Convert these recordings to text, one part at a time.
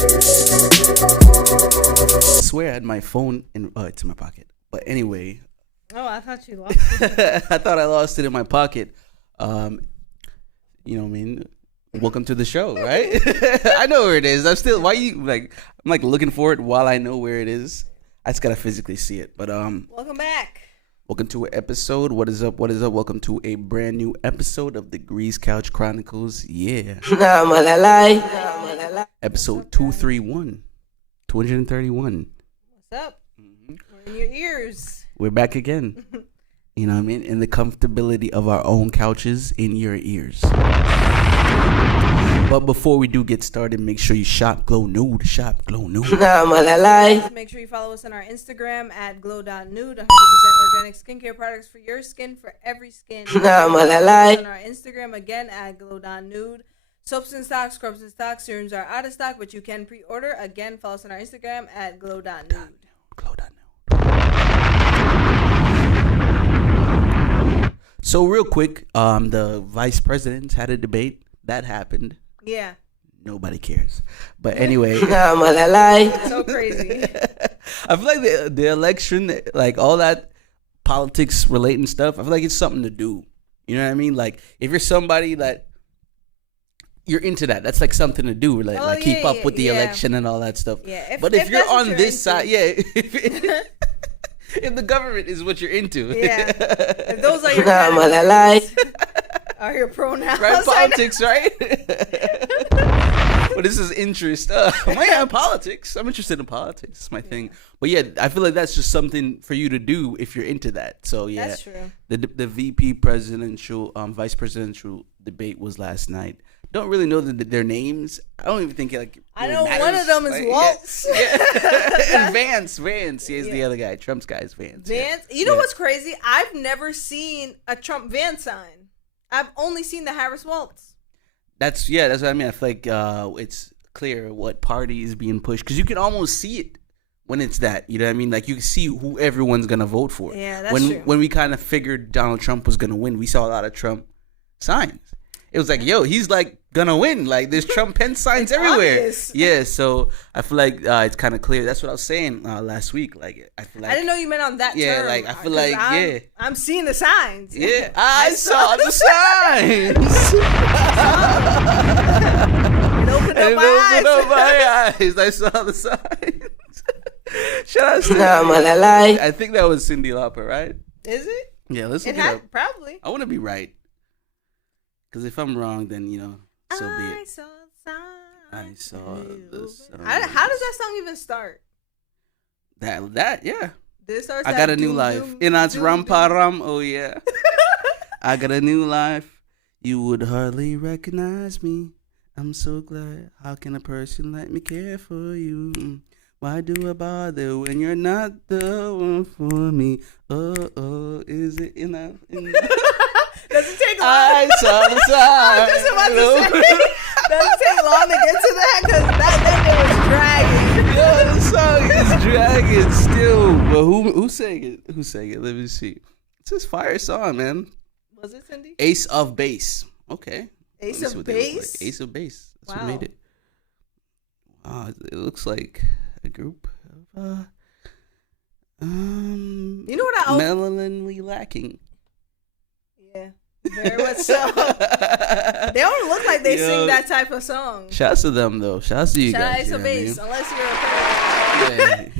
I swear I had my phone in it's in my pocket. But anyway. Oh, I thought you lost it. I thought I lost it in my pocket. You know what I mean? Welcome to the show, right? I know where it is. I'm like looking for it while I know where it is. I just gotta physically see it. But welcome back. Welcome to an episode. What is up? What is up? Welcome to a brand new episode of the Couch Chronicles. Yeah. Episode 231. 231. What's up? We're in your ears. We're back again. You know what I mean? In the comfortability of our own couches in your ears. But before we do get started, make sure you shop Glow Nude. Shop Glow Nude. Make sure you follow us on our Instagram at glow.nude. 100% organic skincare products for your skin, for every skin. On our Instagram again at glow.nude. Soaps in stock, scrubs in stock, serums are out of stock, but you can pre-order. Again, follow us on our Instagram at glow.nude. Glow.nude. So real quick, the vice presidents had a debate. That happened. Yeah. Nobody cares. But anyway. So crazy. I feel like the election, like all that politics relating stuff, I feel like it's something to do. You know what I mean? Like if you're somebody that you're into that, that's like something to do. Like keep up with the election and all that stuff. Yeah. But if you're on this side, if the government is what you're into. Yeah. If those are your are your pronouns. Right? Politics, right? But this is interest. Politics. I'm interested in politics. It's my thing. But yeah, I feel like that's just something for you to do if you're into that. So yeah. That's true. The VP presidential, vice presidential debate was last night. Don't really know their names. I don't even think I know matters. One of them is Walz. Yeah. And Vance. He is the other guy. Trump's guy is Vance. Vance. You know what's crazy? I've never seen a Trump Vance sign. I've only seen the Harris Walz. That's what I mean. I feel like it's clear what party is being pushed because you can almost see it when it's that. You know what I mean? Like you can see who everyone's gonna vote for. Yeah, that's true. When we kind of figured Donald Trump was gonna win, we saw a lot of Trump signs. It was like, yo, he's like gonna win. Like there's Trump pen signs everywhere. Obvious. Yeah, so I feel like it's kind of clear. That's what I was saying last week. Like I feel like I didn't know you meant on that term. Yeah, like I feel like I'm seeing the signs. Yeah, I saw the signs. It opened up my eyes. I saw the signs. Shout out to Cindy. I think that was Cindy Lauper, right? Is it? Yeah, let's look it up. Probably. I want to be right. Because if I'm wrong, then, so be it. I saw the sign. How does that song even start? That yeah. I got a new life. And that's ram pa ram. Oh, yeah. I got a new life. You would hardly recognize me. I'm so glad. How can a person let me care for you? Why do I bother when you're not the one for me? Oh, is it enough? Does it take long? I saw the sign. I was just about to say, does it take long to get to that? Because that was dragging. Yo, the song is dragging still. But who sang it? Who sang it? Let me see. It's this fire song, man. Was it Cindy? Ace of Base. Okay. Ace of Base? Like. Ace of Base. That's wow. what made it. Wow, it looks like a group of you know what melaninly lacking. Yeah, very much so. They don't look like they sing that type of song. Shouts to them though. Shouts to you guys. Shout out to Base, unless you're a fan.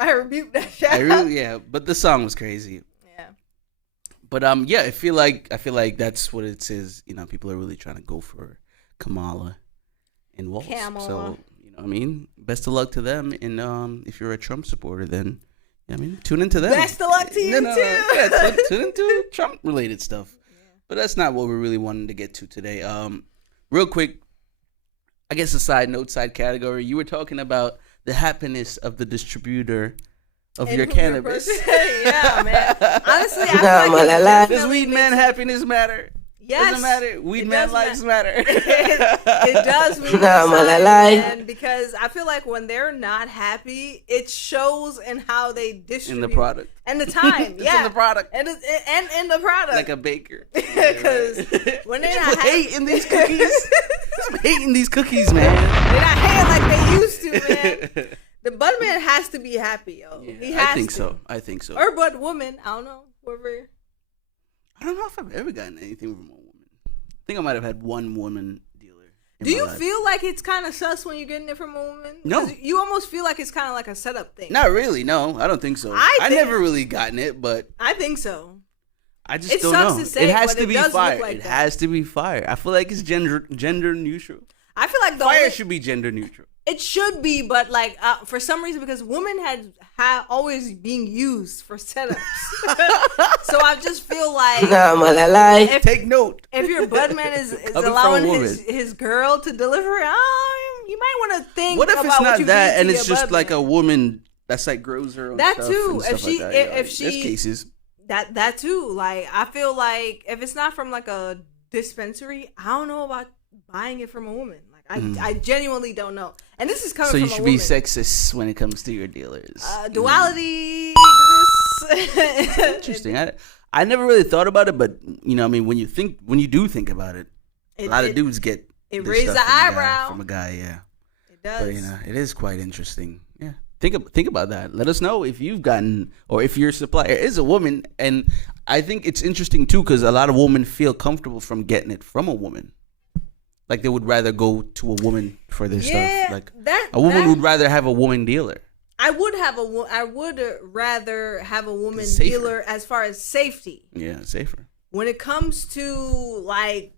I rebuke that shout. Yeah, but the song was crazy. Yeah. But yeah, I feel like that's what it says. People are really trying to go for Kamala and Walz. So you know what I mean. Best of luck to them. And if you're a Trump supporter, then. Tune into them. Best of luck to you too. Yeah, tune into Trump-related stuff. Yeah. But that's not what we really wanted to get to today. Real quick, I guess a side category. You were talking about the happiness of the distributor of your cannabis. Yeah, man. Honestly, I feel like does weed man happiness matter? Yes. Doesn't matter. Weed man lives matter. It does. And because I feel like when they're not happy, it shows in how they distribute. In the product. And the time. It's in the product. And in the product. Like a baker. Because when they're not hating these cookies. I'm hating these cookies, man. They're not hating like they has to be happy, yo. Yeah, He has I think to. so. I think so. Or but woman, I don't know. Whoever. I don't know if I've ever gotten anything from a woman. I think I might have had one woman dealer. Do you feel like it's kind of sus when you're getting it from a woman? No. You almost feel like it's kind of like a setup thing. Not really. No, I don't think so. I never really gotten it, but I think so. I just don't know. To say, it has but to be does fire. look like It that. has to be fire. I feel like it's gender neutral. I feel like Fire should be gender neutral. It should be, but like for some reason, because women had always being used for setups, so I just feel like Take note. If your budman is allowing his girl to deliver, you might want to think. What if about it's what not you that, feed and to it's your just like budman? a woman that's like grows her own that stuff too. and stuff like that, If she, there's cases. That too. Like I feel like if it's not from like a dispensary, I don't know about buying it from a woman. I genuinely don't know. And this is coming So from you a should woman. be sexist when it comes to your dealers. Duality exists. Interesting. I never really thought about it, but you know, I mean, when you do think about it, a lot of dudes get it this raised stuff the eyebrow from a guy. Yeah, it does. But you know, it is quite interesting. Yeah, think about that. Let us know if you've gotten or if your supplier is a woman, and I think it's interesting too because a lot of women feel comfortable from getting it from a woman. Like they would rather go to a woman for their stuff. Like a woman would rather have a woman dealer. I would rather have a woman Safer. dealer as far as safety. Yeah, safer. When it comes to like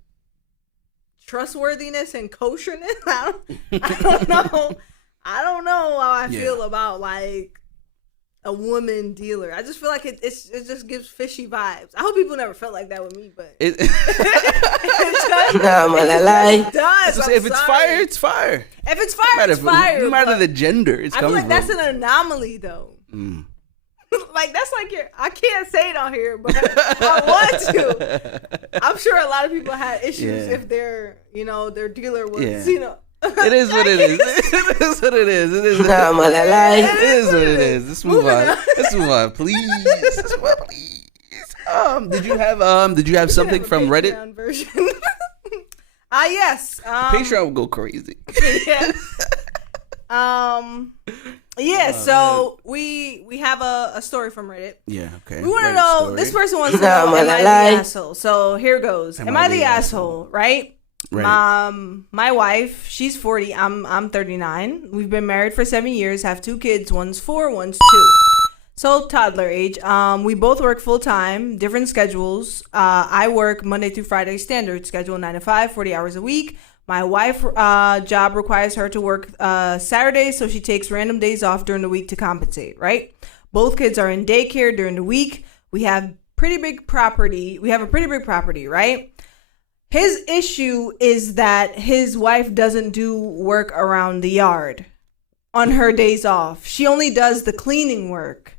trustworthiness and kosherness, I don't know. I don't know how I feel about like a woman dealer. I just feel like it just gives fishy vibes. I hope people never felt like that with me, but it does. If it's fire, it's fire. If it's fire, it's fire. No matter the gender, it's coming from. I feel like that's an anomaly, though. Like that's like I can't say it on here, but I want to. I'm sure a lot of people had issues if their dealer was It is what it is. It is what it is. It is what it is. Let's move on. Please. Let's move on, please. Did you have something from Reddit? Version. Yes. Patreon will go crazy. Yes. So we have a story from Reddit. Yeah, okay. We want to know, this person wants to know, am I the asshole? So here goes. Am I the asshole? Right? My wife, she's 40. I'm 39. We've been married for 7 years, have 2 kids. One's 4, one's 2. So toddler age. We both work full time, different schedules. I work Monday through Friday standard schedule, 9 to 5, 40 hours a week. My wife's job requires her to work Saturdays, so she takes random days off during the week to compensate, right? Both kids are in daycare during the week. We have a pretty big property, right? His issue is that his wife doesn't do work around the yard on her days off. She only does the cleaning work,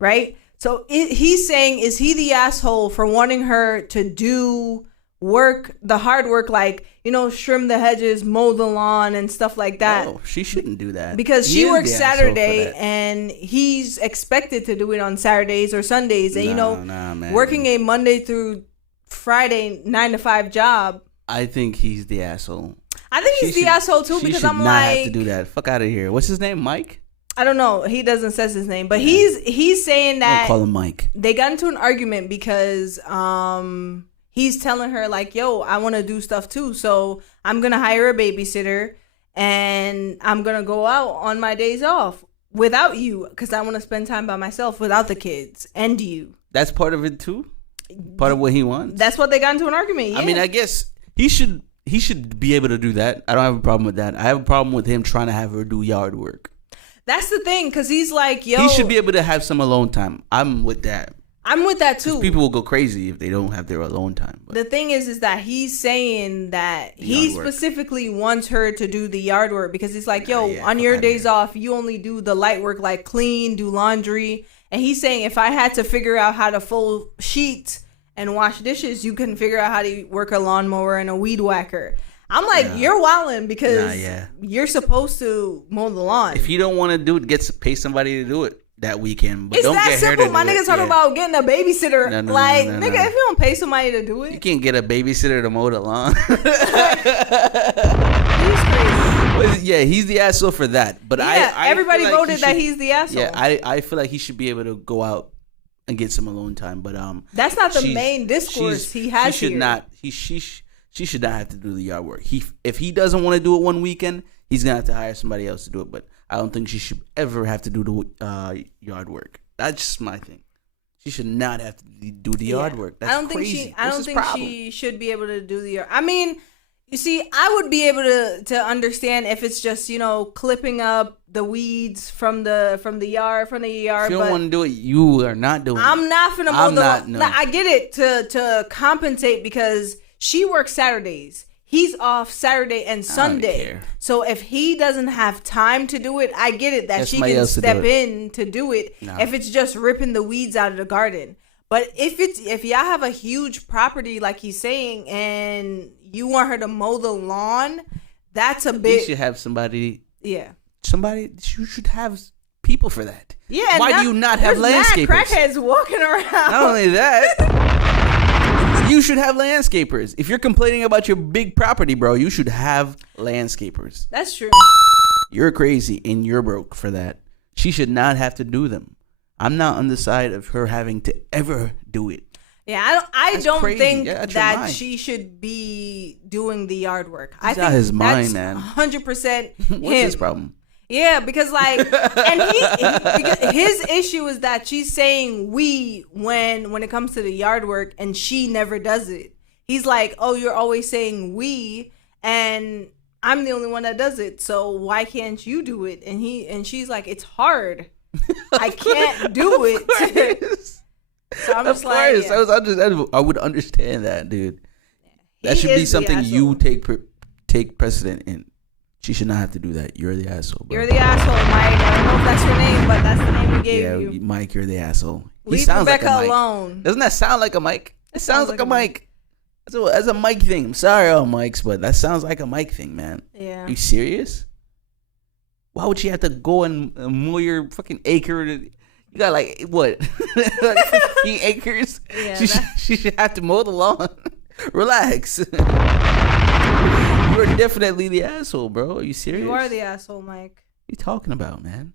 right? So he's saying, is he the asshole for wanting her to do work, the hard work, like, trim the hedges, mow the lawn and stuff like that? No, she shouldn't do that. Because she works Saturday and he's expected to do it on Saturdays or Sundays. And, working a Monday through Friday 9 to 5 job. I think he's the asshole. I think he's the asshole too, because I'm like, have to do that. Fuck out of here. What's his name? Mike? I don't know. He doesn't say his name, but he's saying that I'll call him Mike. They got into an argument because he's telling her like, yo, I want to do stuff too, so I'm gonna hire a babysitter and I'm gonna go out on my days off without you because I want to spend time by myself without the kids and you. That's part of it too. Part of what he wants. That's what they got into an argument. Yeah. I mean, I guess he should be able to do that. I don't have a problem with that. I have a problem with him trying to have her do yard work. That's the thing, because he's like, yo, he should be able to have some alone time. I'm with that. I'm with that too. People will go crazy if they don't have their alone time. But the thing is that he's saying that he specifically wants her to do the yard work because he's like, yo, on your days off, you only do the light work like clean, do laundry. And he's saying if I had to figure out how to fold sheets and wash dishes, you couldn't figure out how to work a lawnmower and a weed whacker. I'm like, you're wilding because you're supposed to mow the lawn. If you don't want to do it, pay somebody to do it that weekend. But it's don't that get simple. Her to My do niggas talking about getting a babysitter. No, nigga, if you don't pay somebody to do it, you can't get a babysitter to mow the lawn. Yeah, he's the asshole for that. But I everybody feel like voted that he's the asshole. Yeah, I feel like he should be able to go out and get some alone time. But that's not the main discourse he has. She should not. She should not have to do the yard work. If he doesn't want to do it one weekend, he's gonna have to hire somebody else to do it. But I don't think she should ever have to do the yard work. That's just my thing. She should not have to do the yard work. That's crazy. I don't think she should be able to do the yard. I mean, you see, I would be able to understand if it's just, clipping up the weeds from the yard. If you don't want to do it, you are not doing it. I'm not finna mow the lawn. No. I get it to compensate because she works Saturdays. He's off Saturday and Sunday. So if he doesn't have time to do it, I get it that she can step in to do it. No. If it's just ripping the weeds out of the garden. But if y'all have a huge property like he's saying and you want her to mow the lawn, that's a bit. You should have somebody. Yeah. You should have people for that. Yeah. Why do you not have landscapers? Crackheads walking around. Not only that. You should have landscapers. If you're complaining about your big property, bro, you should have landscapers. That's true. You're crazy and you're broke for that. She should not have to do them. I'm not on the side of her having to ever do it. Yeah, I don't think that she should be doing the yard work. I think his mind, man. 100% him. What's his problem? Yeah, because and his issue is that she's saying we when it comes to the yard work and she never does it. He's like, oh, you're always saying we and I'm the only one that does it. So why can't you do it? And she's like, it's hard. I can't do it. So I'm just like, yeah. I would understand that, dude. That should be something you take precedent in. She should not have to do that. You're the asshole, bro. You're the asshole, Mike. I don't know if that's your name, but that's the name we gave you. Yeah, Mike, you're the asshole. Leave Rebecca alone. Doesn't that sound like a Mike? It sounds like a Mike. That's a Mike thing. I'm sorry, all Mikes, but that sounds like a Mike thing, man. Yeah. Are you serious? Why would she have to go and mow your fucking acre? You got like, what? Like 15 acres? Yeah, she should have to mow the lawn. Relax. You're definitely the asshole, bro. Are you serious? You are the asshole, Mike. What are you talking about, man?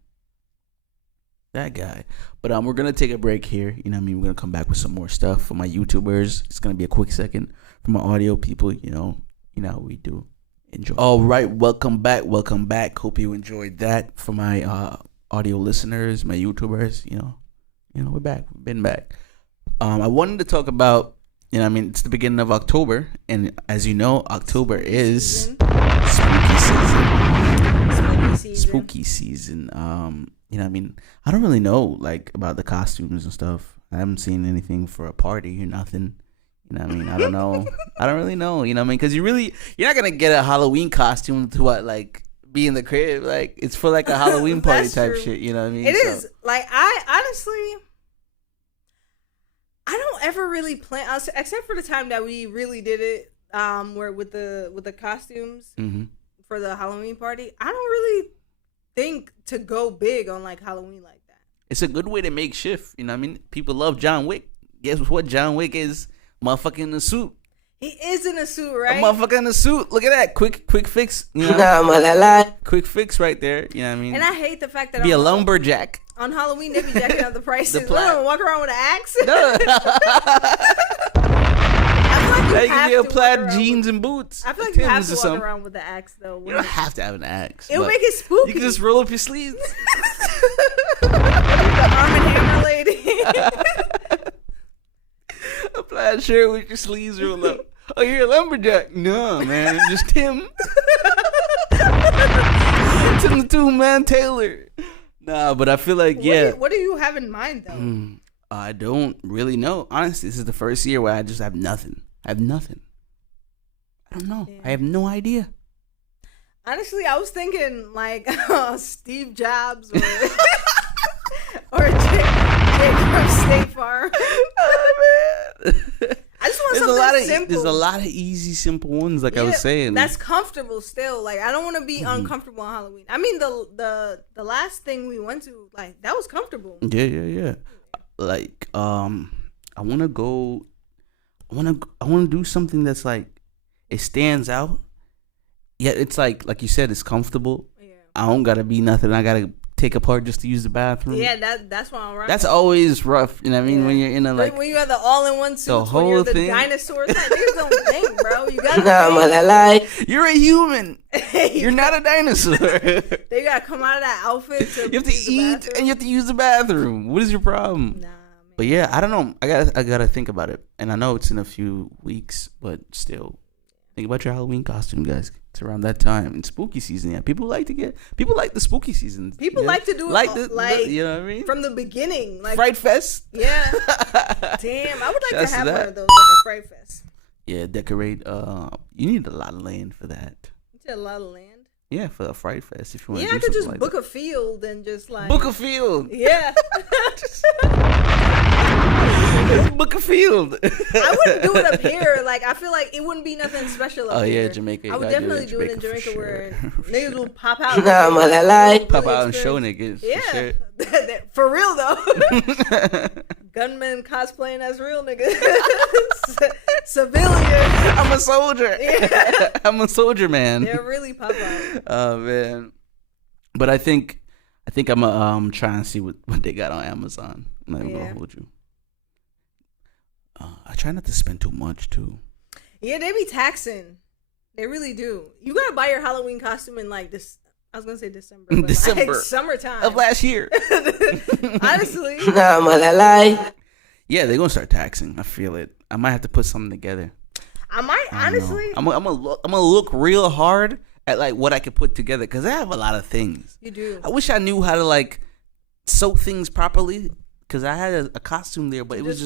That guy. But we're gonna take a break here. You know what I mean? We're gonna come back with some more stuff for my YouTubers. It's gonna be a quick second. For my audio people, you know how we do. Enjoy. All right, welcome back. Hope you enjoyed that. For my audio listeners, my YouTubers, you know, we're back. We've been back. I wanted to talk about. It's the beginning of October, and as you know, October is spooky season. I don't really know about the costumes and stuff. I haven't seen anything for a party or nothing. I don't know. I don't really know. Because you're not gonna get a Halloween costume to be in the crib. It's for a Halloween party type true. Shit. You know what I mean? It is. I honestly. I don't ever really plan, except for the time that we really did it, where with the costumes for the Halloween party. I don't really think to go big on Halloween like that. It's a good way to make shift. People love John Wick. Guess what? John Wick is motherfucking in a suit. He is in a suit, right? A motherfucker in a suit. Look at that. Quick fix. Quick fix right there. You know what I mean? And I hate the fact that be a lumberjack. On Halloween, they be jacking up the prices. Walk around with an axe. No. I feel like you plaid jeans and boots. I feel like you have to walk around with the axe, though. You don't have to have an axe. It'll make it spooky. You can just roll up your sleeves. The Arm and Hammer lady. A plaid shirt with your sleeves rolled up. Oh, you're a lumberjack. No, man. Just Tim. Tim the Two-Man Taylor. Nah, but I feel like, What do you have in mind, though? I don't really know. Honestly, this is the first year where I just have nothing. I don't know. Yeah. I have no idea. Honestly, I was thinking Steve Jobs or Jake from State Farm. Oh, man. I just want something simple. There's a lot of easy, simple ones, I was saying. That's comfortable still. I don't want to be uncomfortable on Halloween. I mean, the last thing we went to, that was comfortable. Yeah. I want to go. I want to do something that's it stands out, Yeah, it's like you said, it's comfortable. Yeah. I don't gotta be nothing I gotta take apart just to use the bathroom. Yeah, that's why I'm right. That's always rough. You know what I mean? Yeah. When you're in a like when you have the all-in-one suits, the when you're whole the thing. dinosaur type, niggas don't think, bro. You gotta You're a human. You're not a dinosaur. They gotta come out of that outfit to You have to eat and you have to use the bathroom. What is your problem? Nah, man. But yeah, I don't know. I gotta think about it. And I know it's in a few weeks, but still. Think about your Halloween costume, guys. It's around that time. In spooky season, yeah. People like the spooky season. People like to do it like you know what I mean? From the beginning. Like Fright Fest. Yeah. Damn, I would like to have one of those, like a Fright Fest. Yeah, decorate. You need a lot of land for that. You need a lot of land? Yeah, for a Fright Fest. If you want I could just like book a field and just like book a field. Yeah. Book a field. I wouldn't do it up here. Like, I feel like it wouldn't be nothing special up here. Oh yeah, Jamaica. I would definitely do it in Jamaica where niggas will pop out. Pop out and show niggas. Yeah. For real though. Gunmen cosplaying as real niggas. Civilians. I'm a soldier. Yeah. I'm a soldier, man. They'll really pop out. Oh man. But I think I'm gonna try and see what they got on Amazon. I'm not even gonna hold you. I try not to spend too much too. Yeah, they be taxing. They really do. You gotta buy your Halloween costume in like this. I was gonna say December, but like summertime of last year. Honestly. Yeah, they're gonna start taxing. I feel it. I might have to put something together. I might honestly. I'm gonna look real hard at like what I could put together because I have a lot of things. You do. I wish I knew how to like sew things properly. Cause I had a costume there, but it was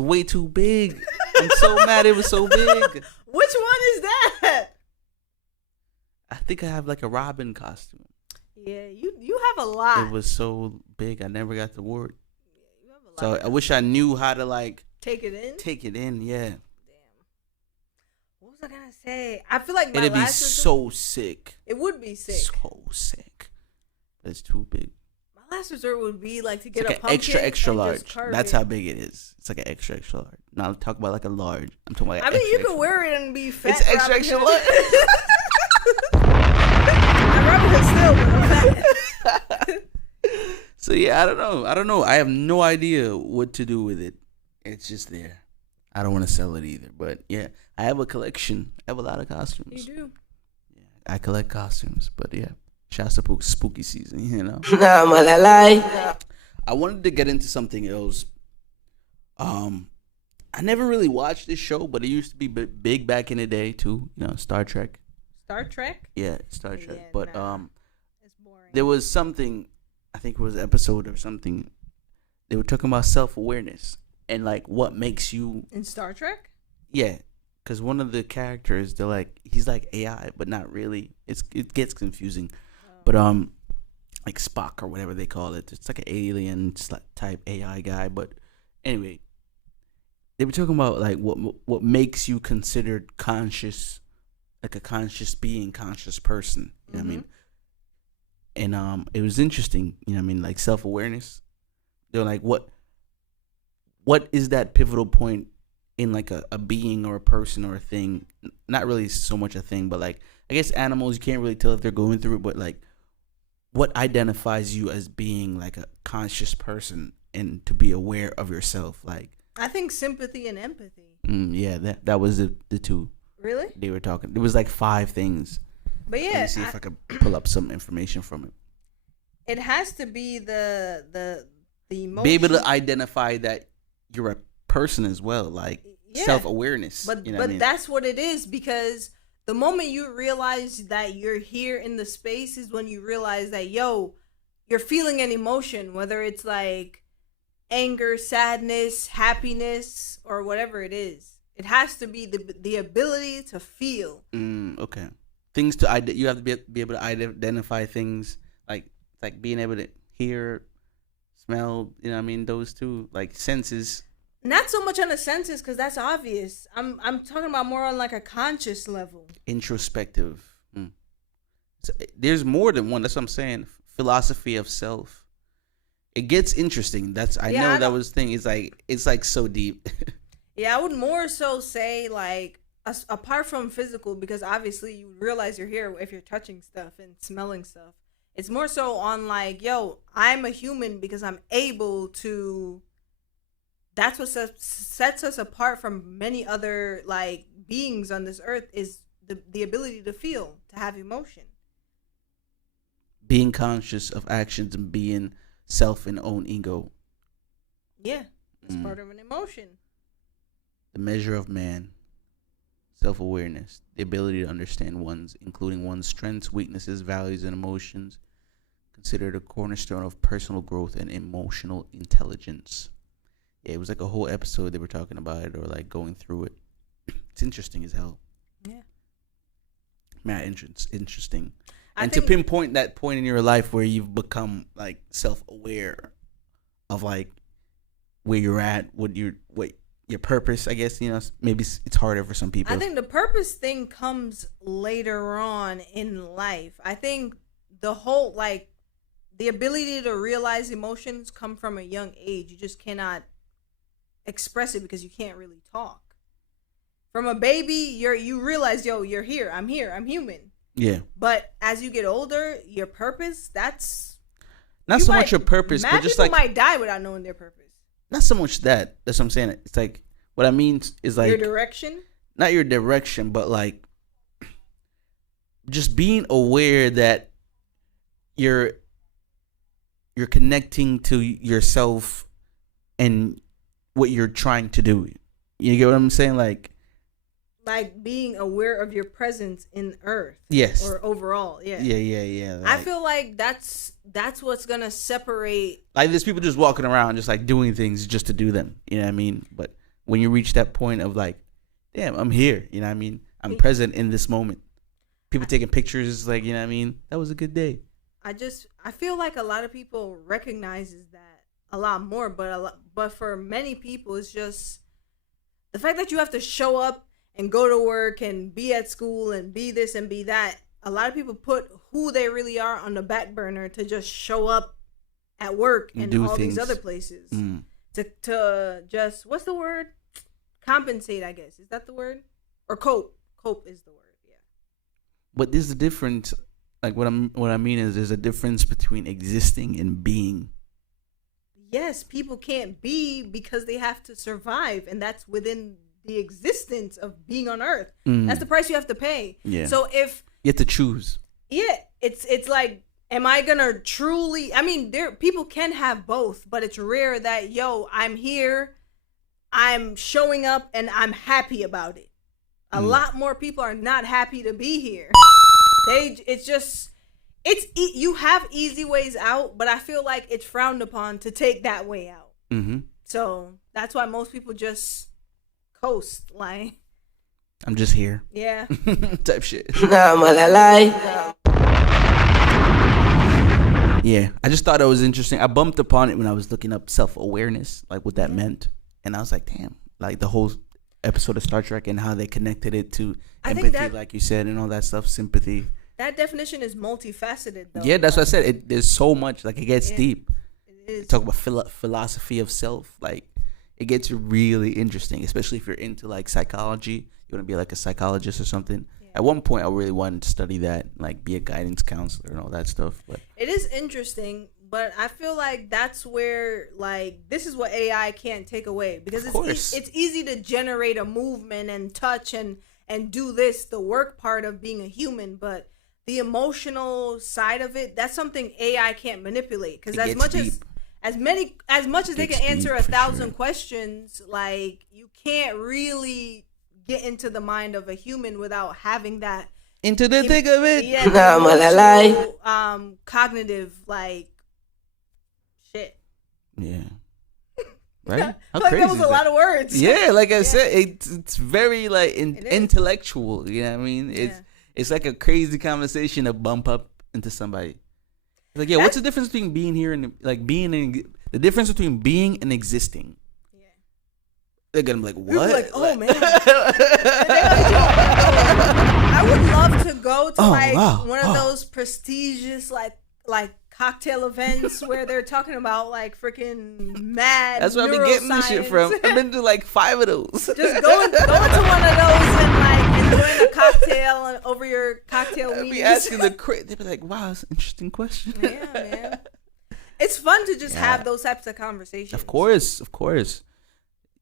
way too big. I'm so mad it was so big. Which one is that? I think I have like a Robin costume. Yeah, you have a lot. It was so big, I never got to wear it. Yeah, you have a lot. So I wish I knew how to like take it in. Yeah. Damn. What was I gonna say? I feel like it'd be so sick. It would be sick. So sick. But it's too big. Last resort would be like to get like a pumpkin extra large. That's it. How big it is. It's like an extra large. Now I'm talking about like a large. I'm talking about. I mean, you can wear it and be fat. It's extra large. I'm Robin Hood still, but I'm fat. So yeah, I don't know. I have no idea what to do with it. It's just there. I don't want to sell it either. But yeah, I have a collection. I have a lot of costumes. You do. Yeah, I collect costumes. But yeah. Shouts to spooky season, you know. I wanted to get into something else. I never really watched this show, but it used to be big back in the day too. You know, Star Trek. Star Trek? Yeah, Star Trek. Yeah, but it's boring. there was something. I think it was an episode or something. They were talking about self-awareness and like what makes you in Star Trek. Yeah, because one of the characters, he's like AI, but not really. It gets confusing. But like Spock or whatever they call it, it's like an alien type AI guy. But anyway, they were talking about like what makes you considered conscious, like a conscious being, conscious person. You know what I mean? And it was interesting. You know what I mean? Like self-awareness. They're like, what is that pivotal point in like a being or a person or a thing? Not really so much a thing, but like I guess animals, you can't really tell if they're going through it, but like. What identifies you as being like a conscious person and to be aware of yourself? Like I think sympathy and empathy. Yeah, that was the two. Really? They were talking. There was like 5 things. But yeah, let me see if I could pull up some information from it. It has to be the emotion. Be able to identify that you're a person as well, like self-awareness. But you know but what I mean? that's what it is because. The moment you realize that you're here in the space is when you realize that, you're feeling an emotion, whether it's like anger, sadness, happiness, or whatever it is. It has to be the ability to feel. Okay. Things you have to be able to identify things like being able to hear, smell, you know what I mean? Those two, like senses. Not so much on the senses because that's obvious. I'm talking about more on like a conscious level. Introspective. So, there's more than one. That's what I'm saying. Philosophy of self. It gets interesting. I know that was the thing. It's like so deep. Yeah, I would more so say like apart from physical, because obviously you realize you're here if you're touching stuff and smelling stuff. It's more so on like, yo, I'm a human because I'm able to. That's what sets us apart from many other like beings on this earth, is the ability to feel, to have emotion. Being conscious of actions and being self and own ego. Yeah, it's part of an emotion. The measure of man. Self-awareness, the ability to understand including one's strengths, weaknesses, values, and emotions, considered a cornerstone of personal growth and emotional intelligence. Yeah, it was like a whole episode they were talking about it, or like going through it. It's interesting as hell. Yeah. Man, interesting. And to pinpoint that point in your life where you've become like self-aware of like where you're at, what your purpose, I guess, maybe it's harder for some people. I think the purpose thing comes later on in life. I think the whole, like, the ability to realize emotions come from a young age. You just cannot express it because you can't really talk. From a baby, you realize, yo, you're here, I'm human. Yeah. But as you get older, your purpose, that's not so much your purpose, but just people like might die without knowing their purpose. Not so much that. That's what I'm saying. It's like, what I mean is like your direction. Not your direction, but like just being aware that you're connecting to yourself and what you're trying to do. You get what I'm saying? Like being aware of your presence in Earth. Yes. Or overall, yeah. Yeah. Like, I feel like that's what's gonna separate. Like there's people just walking around just like doing things just to do them. You know what I mean? But when you reach that point of like, damn, I'm here. You know what I mean? I'm present in this moment. People taking pictures, like, you know what I mean? That was a good day. I feel like a lot of people recognizes that a lot more, but for many people, it's just the fact that you have to show up and go to work and be at school and be this and be that. A lot of people put who they really are on the back burner to just show up at work and all these other places. To just, what's the word? Compensate, I guess. Is that the word? Or cope. Cope is the word, yeah. But there's a difference. Like what I mean is there's a difference between existing and being. Yes, people can't be because they have to survive, and that's within the existence of being on Earth. That's the price you have to pay. Yeah. So if you have to choose. Yeah, it's like, am I gonna truly? I mean, people can have both, but it's rare that I'm here, I'm showing up, and I'm happy about it. A lot more people are not happy to be here. You have easy ways out, but I feel like it's frowned upon to take that way out. Mm-hmm. So that's why most people just coast, like, I'm just here. Yeah. Type shit. Nah, lie. Yeah, I just thought it was interesting. I bumped upon it when I was looking up self-awareness, like what that meant. And I was like, damn, like the whole episode of Star Trek and how they connected it to empathy, like you said, and all that stuff, sympathy. That definition is multifaceted, though. Yeah, that's what I said. There's so much, like it gets deep. It is. Talk about philosophy of self, like it gets really interesting, especially if you're into like psychology. You want to be like a psychologist or something. Yeah. At one point, I really wanted to study that, like be a guidance counselor and all that stuff. But it is interesting, but I feel like that's where, like, this is what AI can't take away, because it's easy to generate a movement and touch and do this, the work part of being a human, but the emotional side of it, that's something AI can't manipulate. Because as much as they can answer 1,000 questions, like, you can't really get into the mind of a human without having that into the thick of it. Yeah, cognitive, like, shit. Yeah. Right? How crazy that was a lot of words. Yeah, like I said, it's very like intellectual. You know what I mean? It's like a crazy conversation to bump up into somebody. Like, yeah, what's the difference between being here and like the difference between being and existing? Yeah. They're gonna be like, what? Like, oh man. I would love to go to one of those prestigious like cocktail events where they're talking about like freaking mad. That's where I've been getting this shit from. I've been to like 5 of those. Just going to one of those and like enjoying a cocktail over your cocktail I'd weenies. be asking they'd be like, wow, that's an interesting question. Yeah, man. It's fun to just have those types of conversations. Of course.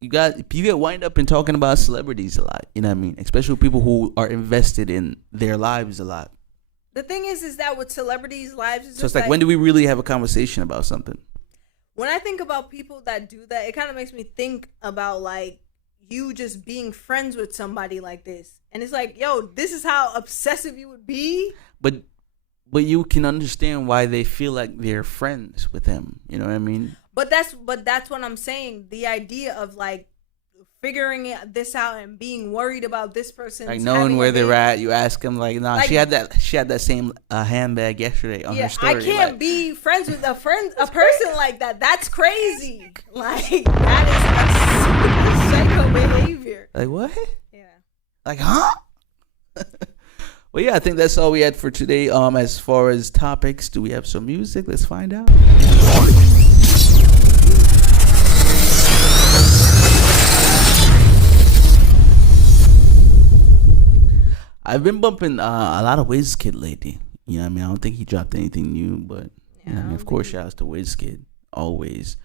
You get wind up in talking about celebrities a lot. You know what I mean? Especially people who are invested in their lives a lot. The thing is that with celebrities' lives, So it's like, when do we really have a conversation about something? When I think about people that do that, it kind of makes me think about like you just being friends with somebody like this, and it's like, yo, this is how obsessive you would be. But you can understand why they feel like they're friends with him. You know what I mean? But that's what I'm saying. The idea of like figuring this out and being worried about this person, like knowing where they're at. You ask them like, nah, like, she had that same handbag yesterday on her story. I can't be friends with a person like that. That's crazy. Like that is a psycho behavior. Like what? Yeah. Like huh? Well, yeah, I think that's all we had for today. As far as topics, do we have some music? Let's find out. I've been bumping a lot of Wizkid lately. You know what I mean? I don't think he dropped anything new, but you know what I mean? Of course, shout out to Wizkid. Always.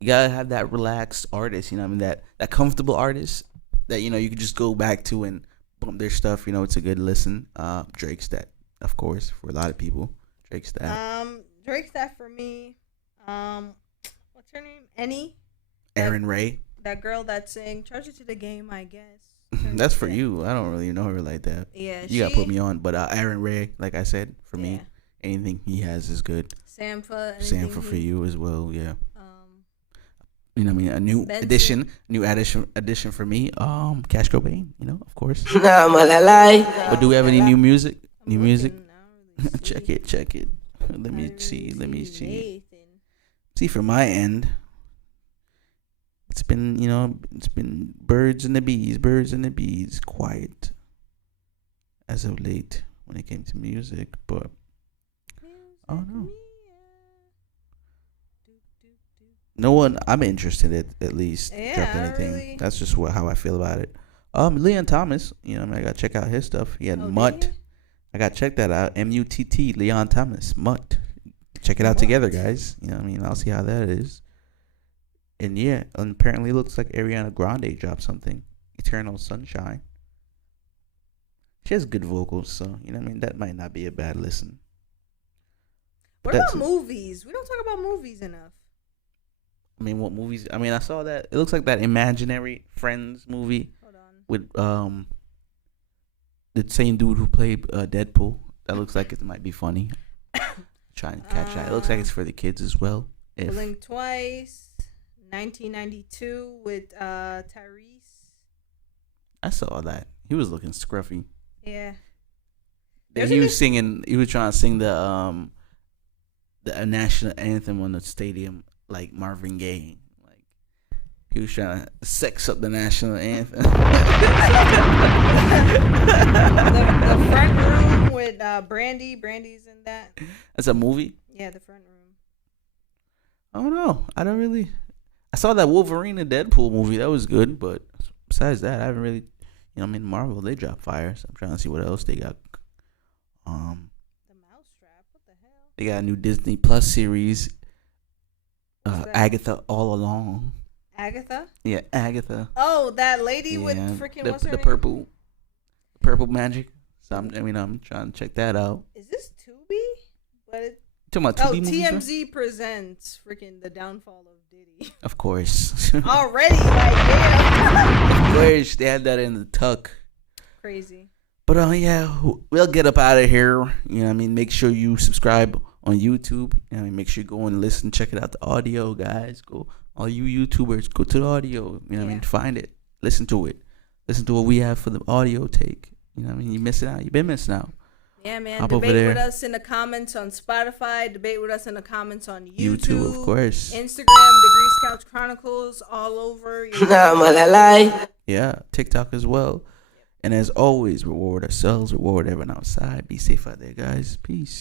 You gotta have that relaxed artist, you know what I mean? That comfortable artist that, you know, you can just go back to and bump their stuff. You know, it's a good listen. Drake's that, of course, for a lot of people. Drake's that. Drake's that for me. What's her name? Annie. Aaron Ray. That girl that sang "Charge It to the Game," I guess. That's for you. I don't really know her like that. Yeah, you gotta put me on. But Aaron Ray, like I said, for me, anything he has is good. Sampha for you as well. Yeah. You know what I mean? A new addition for me. Cash Cobain, you know, of course. But do we have any new music? New music? Check it. Let me see. See, from my end, it's been birds and the bees, quiet as of late when it came to music, but I don't know. No one I'm interested in at least dropped anything. Really. That's just how I feel about it. Leon Thomas, you know, I gotta check out his stuff. He had MUTT. I gotta check that out. MUTT, Leon Thomas, MUTT. Check it out together, guys. You know what I mean? I'll see how that is. And yeah, and apparently it looks like Ariana Grande dropped something. Eternal Sunshine. She has good vocals, so you know what I mean? That might not be a bad listen. What about movies? We don't talk about movies enough. I mean, what movies? I mean, I saw that. It looks like that Imaginary Friends movie. Hold on. With the same dude who played Deadpool. That looks like it might be funny. Trying to catch that. It looks like it's for the kids as well. Blink Twice. 1992 with Tyrese. I saw that. He was looking scruffy. Yeah. He was singing. He was trying to sing the national anthem on the stadium like Marvin Gaye. Like he was trying to sex up the national anthem. the front room with Brandy. Brandy's in that. That's a movie. Yeah, the front room. I don't know. I saw that Wolverine and Deadpool movie. That was good, but besides that, I haven't really, Marvel, they drop fire, so I'm trying to see what else they got. The Mousetrap, what the hell? They got a new Disney Plus series, Agatha All Along. Agatha? Yeah, Agatha. Oh, that lady with freaking what's her name? Purple magic. So I'm trying to check that out. Is this Tubi? But it. Talking about Tubi movies, TMZ presents freaking the downfall of Diddy. Of course. Already, like damn. Of course, they had that in the tuck. Crazy. But yeah, we'll get up out of here. You know what I mean? Make sure you subscribe on YouTube. You know what I mean? Make sure you go and listen. Check it out, the audio, guys. Go, all you YouTubers, go to the audio. You know what I mean? Find it. Listen to it. Listen to what we have for the audio take. You know what I mean? You're missing out. You've been missing out. Yeah, man. Debate with us in the comments on Spotify. Debate with us in the comments on YouTube. Of course. Instagram, Degrees Couch Chronicles, all over. Yeah, TikTok as well. And as always, reward ourselves, reward everyone outside. Be safe out there, guys. Peace.